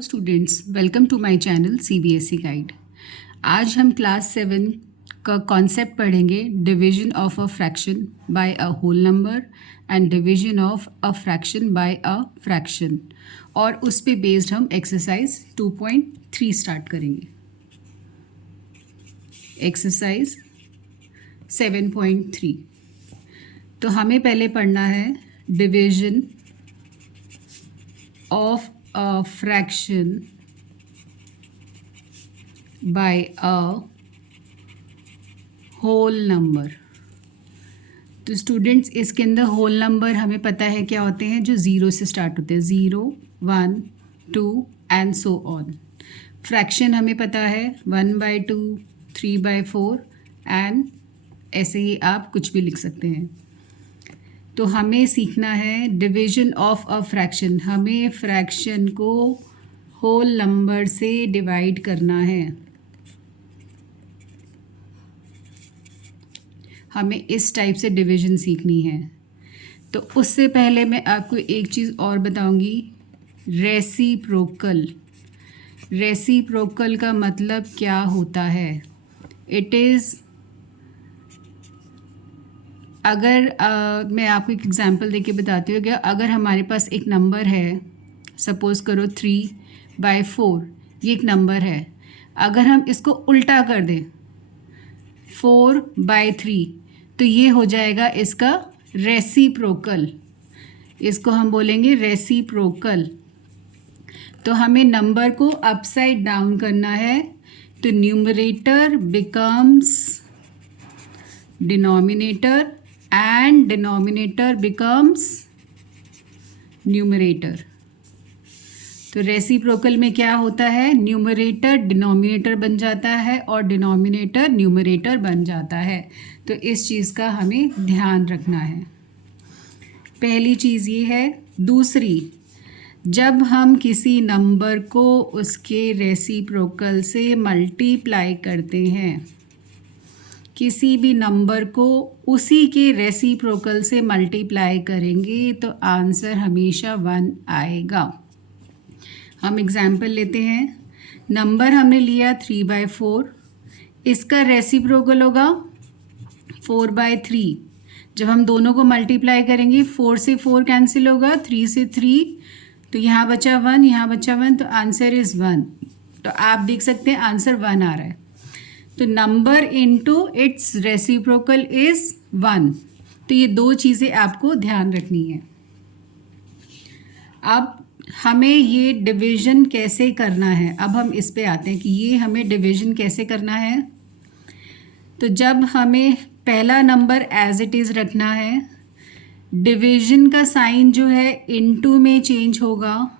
Students, welcome to my channel CBSE guide. आज हम class 7 का कॉन्सेप्ट पढ़ेंगे, division of a fraction by a whole number and division of a fraction by a fraction, और उस पे based हम exercise 2.3 start करेंगे। Exercise 7.3। तो हमें पहले पढ़ना है division of a fraction by a whole number। तो स्टूडेंट्स, इसके अंदर होल नंबर हमें पता है क्या होते हैं, जो ज़ीरो से स्टार्ट होते हैं, 0, 1, 2 एंड सो ऑन। फ्रैक्शन हमें पता है 1/2, 3/4 एंड ऐसे ही आप कुछ भी लिख सकते हैं। तो हमें सीखना है डिवीजन ऑफ अ फ्रैक्शन। हमें फ्रैक्शन को होल नंबर से डिवाइड करना है। हमें इस टाइप से डिवीजन सीखनी है। तो उससे पहले मैं आपको एक चीज़ और बताऊंगी, रेसिप्रोकल। रेसिप्रोकल का मतलब क्या होता है? इट इज़, अगर मैं आपको एक एग्जांपल देके बताती हूँ कि अगर हमारे पास एक नंबर है, सपोज़ करो 3/4, ये एक नंबर है। अगर हम इसको उल्टा कर दें 4/3, तो ये हो जाएगा इसका रेसिप्रोकल। इसको हम बोलेंगे रेसिप्रोकल। तो हमें नंबर को अपसाइड डाउन करना है, तो numerator becomes denominator and denominator becomes numerator। तो रेसिप्रोकल में क्या होता है, न्यूमरेटर डिनोमिनेटर बन जाता है और डिनोमिनेटर न्यूमरेटर बन जाता है। तो इस चीज़ का हमें ध्यान रखना है। पहली चीज़ ये है। दूसरी, जब हम किसी नंबर को उसके रेसिप्रोकल से मल्टीप्लाई करते हैं, किसी भी नंबर को उसी के रेसिप्रोकल से मल्टीप्लाई करेंगे तो आंसर हमेशा 1 आएगा। हम एग्जाम्पल लेते हैं। नंबर हमने लिया 3/4, इसका रेसिप्रोकल होगा 4/3। जब हम दोनों को मल्टीप्लाई करेंगे, 4 से 4 कैंसिल होगा, 3 से 3, तो यहाँ बचा 1, यहाँ बचा 1, तो आंसर इज़ 1। तो आप देख सकते हैं आंसर 1 आ रहा है। तो number into its reciprocal is 1। तो ये दो चीज़ें आपको ध्यान रखनी है। अब हमें ये डिवीजन कैसे करना है, अब हम इस पे आते हैं कि ये हमें डिवीजन कैसे करना है। तो जब हमें पहला नंबर एज इट इज़ रखना है, डिवीजन का साइन जो है इनटू में चेंज होगा।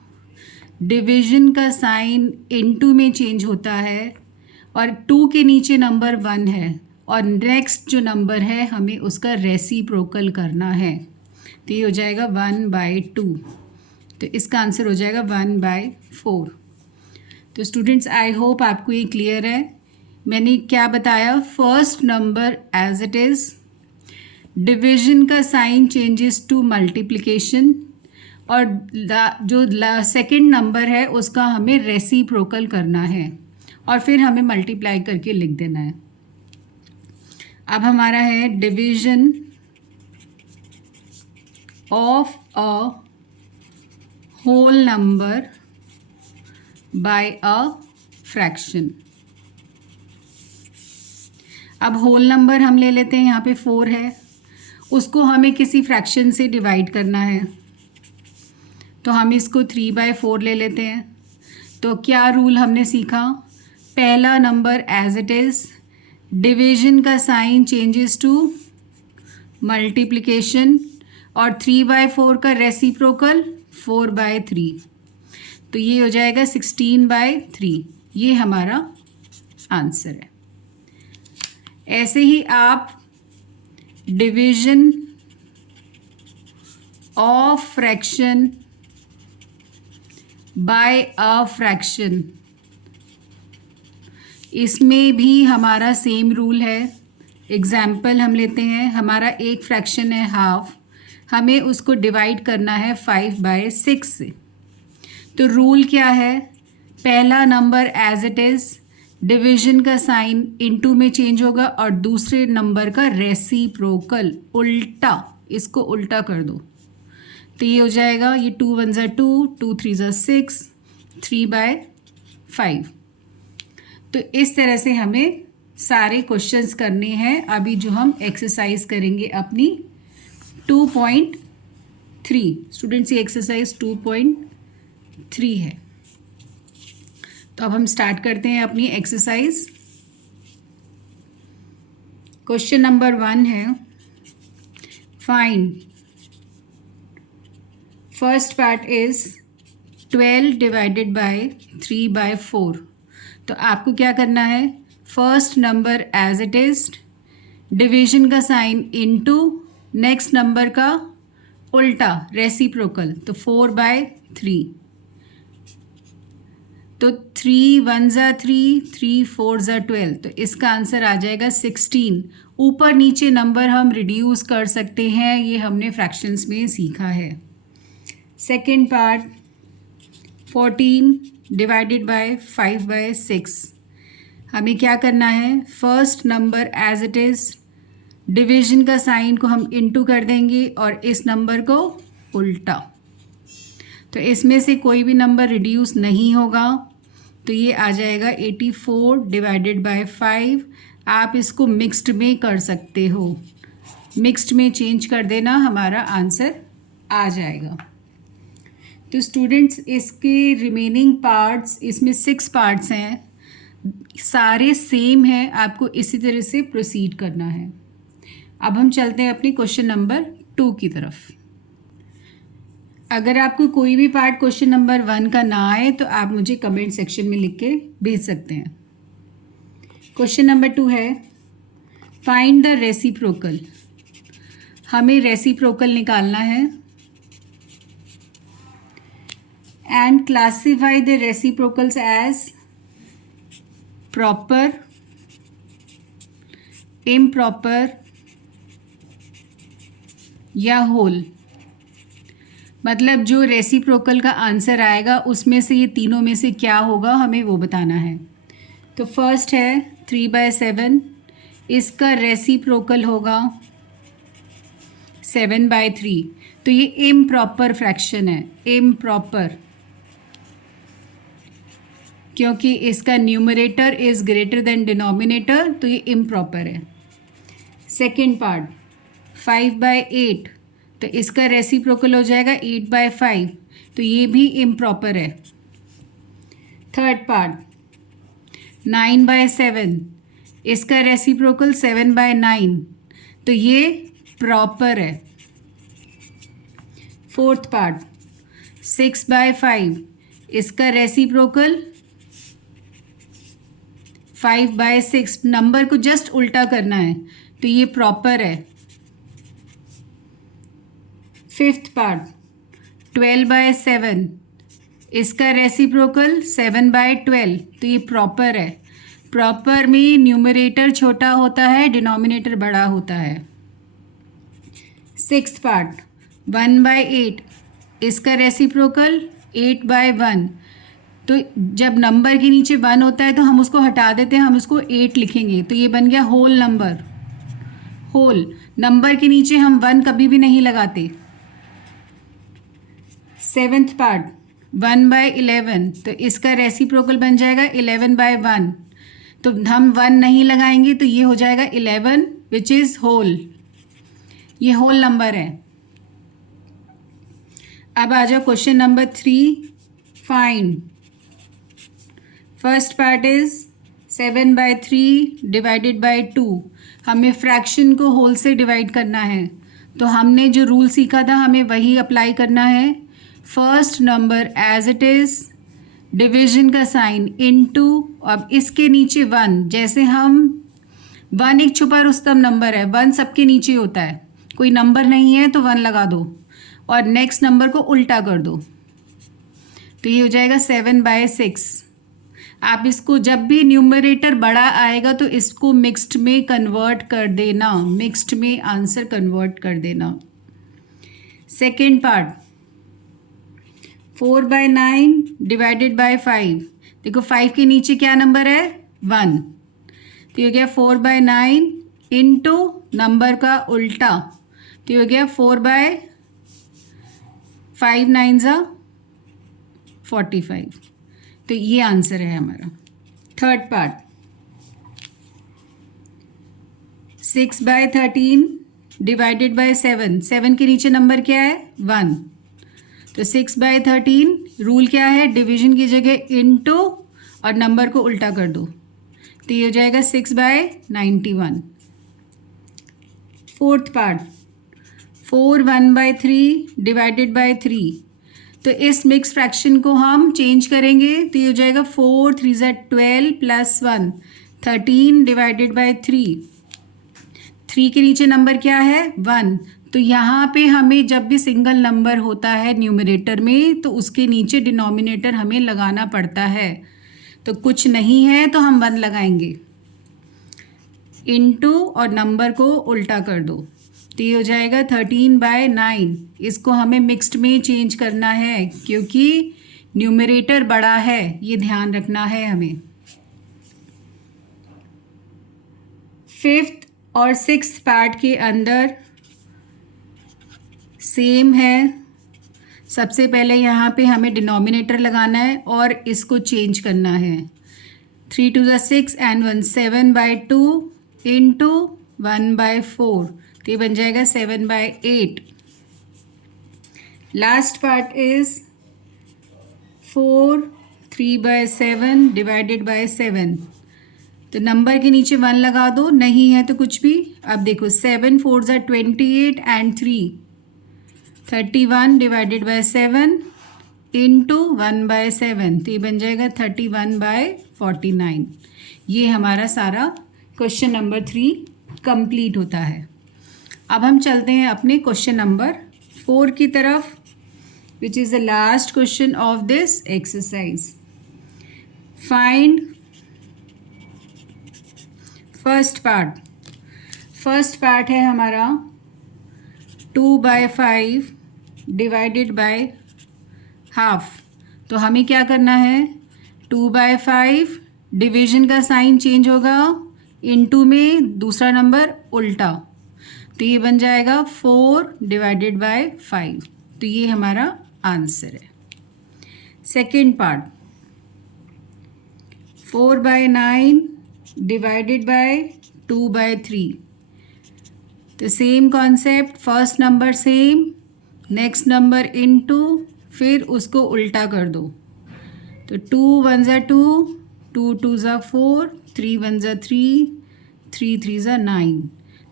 डिवीजन का साइन इनटू में चेंज होता है और 2 के नीचे नंबर 1 है, और नेक्स्ट जो नंबर है हमें उसका रेसिप्रोकल करना है। तो ये हो जाएगा 1/2। तो इसका आंसर हो जाएगा 1/4। तो स्टूडेंट्स, आई होप आपको ये क्लियर है। मैंने क्या बताया, first number as it is, division का साइन चेंजेस टू मल्टीप्लिकेशन, और जो सेकेंड नंबर है उसका हमें रेसिप्रोकल करना है और फिर हमें मल्टीप्लाई करके लिख देना है। अब हमारा है division of a whole number by a fraction. अब होल नंबर हम ले लेते हैं, यहाँ पे 4 है, उसको हमें किसी फ्रैक्शन से डिवाइड करना है। तो हम इसको 3/4 ले लेते हैं। तो क्या रूल हमने सीखा, पहला number as it is, division का साइन चेंजेस टू मल्टीप्लिकेशन, और 3/4 का रेसिप्रोकल 4/3। तो ये हो जाएगा 16/3। ये हमारा आंसर है। ऐसे ही आप division of fraction by a fraction, इसमें भी हमारा सेम रूल है। एग्जाम्पल हम लेते हैं, हमारा एक फ्रैक्शन है हाफ, हमें उसको डिवाइड करना है 5/6 से। तो रूल क्या है, पहला number as it is, division का साइन इनटू में चेंज होगा और दूसरे नंबर का रेसिप्रोकल उल्टा, इसको उल्टा कर दो तो ये हो जाएगा, ये 2 1 ज़ा 2, 2 3 ज़ा 6, 3/5। तो इस तरह से हमें सारे क्वेश्चंस करने हैं। अभी जो हम एक्सरसाइज करेंगे अपनी 2.3, स्टूडेंट्स ये एक्सरसाइज 2.3 है। तो अब हम स्टार्ट करते हैं अपनी एक्सरसाइज। क्वेश्चन नंबर 1 है, find, first part is 12 divided by 3/4। तो आपको क्या करना है, first number as it is, division का साइन इनटू नेक्स्ट नंबर का उल्टा रेसिप्रोकल, तो 4/3। तो 3 1 ज़ा 3, 3 4 ज़ा 12, तो इसका आंसर आ जाएगा 16। ऊपर नीचे नंबर हम रिड्यूस कर सकते हैं, ये हमने फ्रैक्शंस में सीखा है। Second part 14 divided by 5/6। हमें क्या करना है, first number as it is, division का साइन को हम इनटू कर देंगे और इस नंबर को उल्टा, तो इसमें से कोई भी नंबर रिड्यूस नहीं होगा, तो ये आ जाएगा 84 डिवाइडेड बाय 5। आप इसको मिक्स्ड में कर सकते हो, मिक्स्ड में चेंज कर देना, हमारा आंसर आ जाएगा। तो स्टूडेंट्स इसके रिमेनिंग पार्ट्स, इसमें 6 पार्ट्स हैं, सारे सेम हैं, आपको इसी तरह से प्रोसीड करना है। अब हम चलते हैं अपनी क्वेश्चन नंबर 2 की तरफ। अगर आपको कोई भी पार्ट क्वेश्चन नंबर 1 का ना आए तो आप मुझे कमेंट सेक्शन में लिख के भेज सकते हैं। क्वेश्चन नंबर 2 है, फाइंड द रेसिप्रोकल। हमें रेसिप्रोकल निकालना है and classify the reciprocals as proper, improper या होल। मतलब जो रेसिप्रोकल का आंसर आएगा उसमें से ये तीनों में से क्या होगा, हमें वो बताना है। तो फर्स्ट है 3/7, इसका रेसिप्रोकल होगा 7/3, तो ये इम्प्रॉपर फ्रैक्शन है, इम्प्रॉपर, क्योंकि इसका numerator is greater than denominator, तो ये इम्प्रॉपर है। सेकेंड पार्ट 5/8, तो इसका रेसिप्रोकल हो जाएगा 8/5, तो ये भी इम्प्रॉपर है। थर्ड पार्ट 9/7, इसका रेसिप्रोकल 7/9, तो ये प्रॉपर है। फोर्थ पार्ट 6/5, इसका रेसिप्रोकल 5/6, नंबर को जस्ट उल्टा करना है, तो ये प्रॉपर है। फिफ्थ पार्ट 12/7, इसका रेसिप्रोकल 7/12, तो ये प्रॉपर है। प्रॉपर में न्यूमरेटर छोटा होता है, डिनोमिनेटर बड़ा होता है। सिक्स्थ पार्ट 1/8, इसका रेसिप्रोकल 8/1, तो जब नंबर के नीचे 1 होता है तो हम उसको हटा देते हैं, हम उसको 8 लिखेंगे, तो ये बन गया होल नंबर। होल नंबर के नीचे हम 1 कभी भी नहीं लगाते। सेवेंथ पार्ट 1/11, तो इसका रेसिप्रोकल बन जाएगा 11/1, तो हम 1 नहीं लगाएंगे, तो ये हो जाएगा 11 विच इज़ होल, ये होल नंबर है। अब आ जाओ question number 3, find. First part is 7/3 divided by 2। हमें फ्रैक्शन को होल से डिवाइड करना है, तो हमने जो रूल सीखा था हमें वही अप्लाई करना है। First number as it is, division का साइन इनटू, अब इसके नीचे 1, जैसे हम 1 एक छुपा रुस्तम नंबर है, 1 सबके नीचे होता है, कोई नंबर नहीं है तो 1 लगा दो और नेक्स्ट नंबर को उल्टा कर दो, तो ये हो जाएगा 7/6। आप इसको जब भी न्यूमरेटर बड़ा आएगा तो इसको मिक्स्ड में कन्वर्ट कर देना, मिक्स्ड में आंसर कन्वर्ट कर देना। सेकेंड पार्ट 4/9 डिवाइडेड बाय 5, देखो 5 के नीचे क्या नंबर है 1, तो ये हो गया 4/9 इंटू नंबर का उल्टा, तो ये हो गया 4/5 9 ज़ा 45। तो ये आंसर है हमारा। थर्ड पार्ट 6/13 डिवाइडेड बाय 7, 7 के नीचे नंबर क्या है 1, तो 6/13 रूल क्या है डिवीजन की जगह इनटू और नंबर को उल्टा कर दो, तो ये हो जाएगा 6/91। फोर्थ पार्ट 4 1/3 डिवाइडेड बाय 3, तो इस मिक्स फ्रैक्शन को हम चेंज करेंगे, तो ये हो जाएगा 4 3 ज़ा 12 प्लस 1 13 डिवाइडेड बाय 3, 3 के नीचे नंबर क्या है 1, तो यहाँ पे हमें जब भी सिंगल नंबर होता है न्यूमरेटर में तो उसके नीचे डिनोमिनेटर हमें लगाना पड़ता है, तो कुछ नहीं है तो हम 1 लगाएंगे इनटू और नंबर को उल्टा कर दो, तो ये हो जाएगा 13/9। इसको हमें मिक्स्ड में चेंज करना है क्योंकि न्यूमरेटर बड़ा है, ये ध्यान रखना है हमें। फिफ्थ और सिक्स्थ पार्ट के अंदर सेम है। सबसे पहले यहाँ पे हमें डिनोमिनेटर लगाना है और इसको चेंज करना है। 3 2 ज़ा 6 एंड 1 7/2 इंटू 1/4, तो ये बन जाएगा 7/8। Last part is 4 3/7 divided by 7, तो नंबर के नीचे 1 लगा दो, नहीं है तो कुछ भी। अब देखो 7 4 ज़ा 28 एंड 3 31 डिवाइडेड बाय 7 इंटू 1/7, तो ये बन जाएगा 31/49। ये हमारा सारा क्वेश्चन नंबर 3 कंप्लीट होता है। अब हम चलते हैं अपने क्वेश्चन नंबर 4 की तरफ, which is the last question of this exercise. Find first part है हमारा 2/5 डिवाइडेड बाय हाफ, तो हमें क्या करना है 2/5 डिवीजन का साइन चेंज होगा, इनटू में दूसरा नंबर उल्टा, तो ये बन जाएगा 4 डिवाइडेड बाय 5, तो ये हमारा आंसर है। सेकेंड पार्ट 4/9 डिवाइडेड बाय 2/3, तो same concept, first number same, next number into, फिर उसको उल्टा कर दो, तो 2 1 ज़ा 2 2 2 ज़ा 4 3 1 ज़ा 3 3 3 ज़ा 9,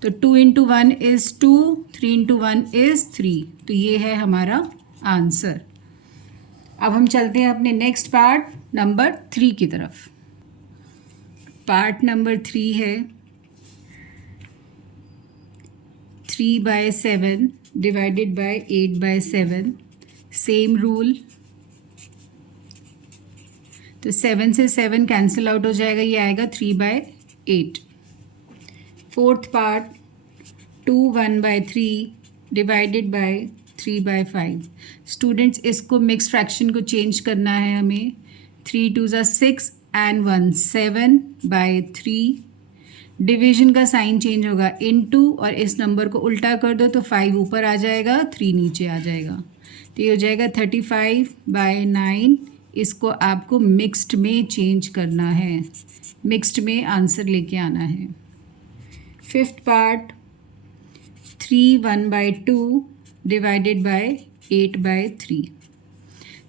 तो 2 इंटू 1 इज़ 2 3 इंटू 1 इज़ 3, तो ये है हमारा आंसर। अब हम चलते हैं अपने नेक्स्ट पार्ट नंबर 3 की तरफ। पार्ट नंबर 3 है 3/7 डिवाइडेड बाय 8/7, सेम रूल, तो 7 से 7 कैंसिल आउट हो जाएगा, ये आएगा 3/8। Fourth part 2 1/3 divided by 3/5, students इसको मिक्स फ्रैक्शन को चेंज करना है हमें। 3 2 ज़ा 6 एंड 1 7/3, डिवीजन का साइन चेंज होगा इनटू और इस नंबर को उल्टा कर दो, तो 5 ऊपर आ जाएगा 3 नीचे आ जाएगा, तो ये हो जाएगा 35/9। इसको आपको मिक्स्ड में चेंज करना है, मिक्स्ड में आंसर लेके आना है। फिफ्थ पार्ट 3 1/2 डिवाइडेड बाय 8/3,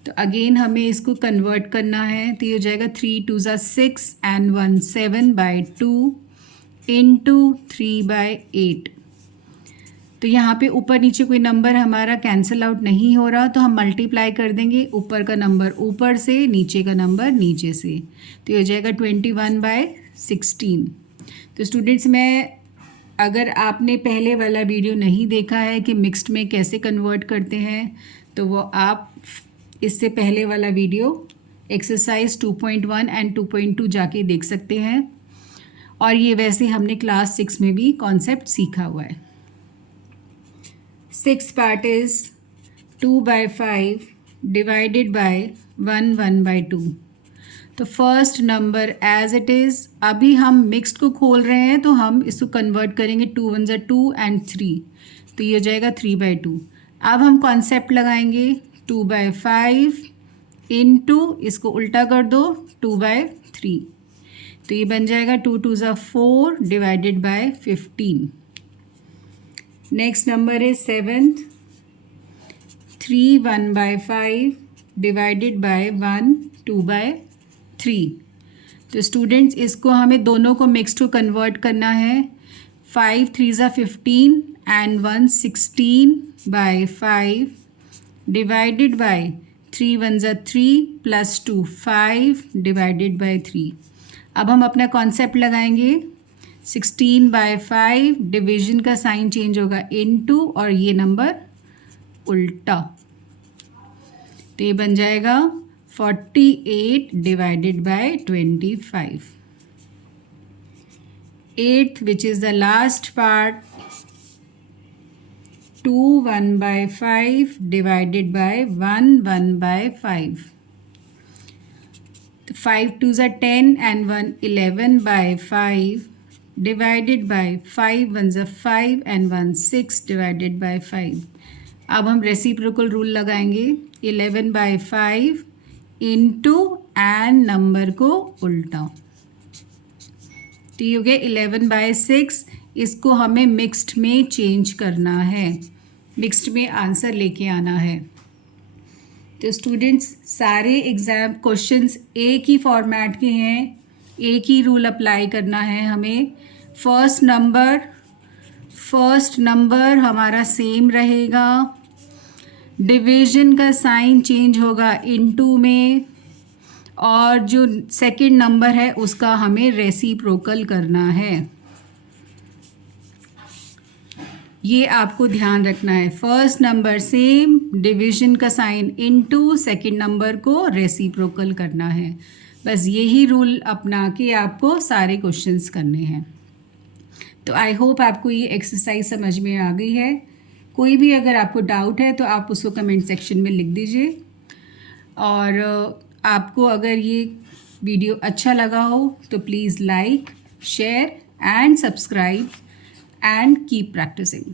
तो अगेन हमें इसको कन्वर्ट करना है, तो ये हो जाएगा 3 2 ज़ा 6 एंड 1 7/2 इंटू 3/8, तो यहाँ पे ऊपर नीचे कोई नंबर हमारा कैंसिल आउट नहीं हो रहा, तो हम मल्टीप्लाई कर देंगे ऊपर का नंबर ऊपर से, नीचे का नंबर नीचे से, तो ये हो जाएगा 21/16। तो स्टूडेंट्स अगर आपने पहले वाला वीडियो नहीं देखा है कि मिक्स्ड में कैसे कन्वर्ट करते हैं, तो वो आप इससे पहले वाला वीडियो एक्सरसाइज 2.1 एंड 2.2 जाके देख सकते हैं, और ये वैसे हमने क्लास 6 में भी कॉन्सेप्ट सीखा हुआ है। Six part is 2/5 divided by 1 1/2, तो first number as it is, अभी हम मिक्स्ड को खोल रहे हैं तो हम इसको कन्वर्ट करेंगे, 2 1 2 एंड 3, तो ये हो जाएगा 3/2। अब हम कॉन्सेप्ट लगाएंगे 2/5 इंटू, इसको उल्टा कर दो, 2/3, तो ये बन जाएगा 2 2 4 डिवाइडेड बाय 15। नेक्स्ट नंबर है 7th, 3 1/5 डिवाइडेड बाय 1 2/3। तो स्टूडेंट्स इसको हमें दोनों को मिक्स टू कन्वर्ट करना है। 5 3 15 and 1 16/5 divided by 3 1 3 plus 2 5 divided by 3। अब हम अपना कॉन्सेप्ट लगाएंगे, 16/5 डिवीजन का साइन चेंज होगा इनटू, और ये नंबर उल्टा, तो ये बन जाएगा 48 divided by 25। 8th, which is the last part, 2 1/5 divided by 1 1/5. 5 2s are 10 and 1 11/5 divided by 5 1s are 5 and 1 6 divided by 5. अब हम रेसिप्रोकल रूल लगाएंगे, 11/5 इंटू एंड नंबर को उल्टा, तो ये हो गया 11/6। इसको हमें मिक्स्ड में चेंज करना है, मिक्स्ड में आंसर लेके आना है। तो स्टूडेंट्स सारे एग्ज़ाम क्वेश्चंस एक ही फॉर्मेट के हैं, एक ही रूल अप्लाई करना है हमें। फर्स्ट नंबर हमारा सेम रहेगा, डिवीजन का साइन चेंज होगा इनटू में, और जो सेकंड नंबर है उसका हमें रेसिप्रोकल करना है। ये आपको ध्यान रखना है, फर्स्ट नंबर सेम, डिवीजन का साइन इनटू, सेकंड नंबर को रेसिप्रोकल करना है। बस यही रूल अपना के आपको सारे क्वेश्चंस करने हैं। तो आई होप आपको ये एक्सरसाइज समझ में आ गई है। कोई भी अगर आपको डाउट है तो आप उसको कमेंट सेक्शन में लिख दीजिए, और आपको अगर ये वीडियो अच्छा लगा हो तो please like, share and subscribe and keep practicing.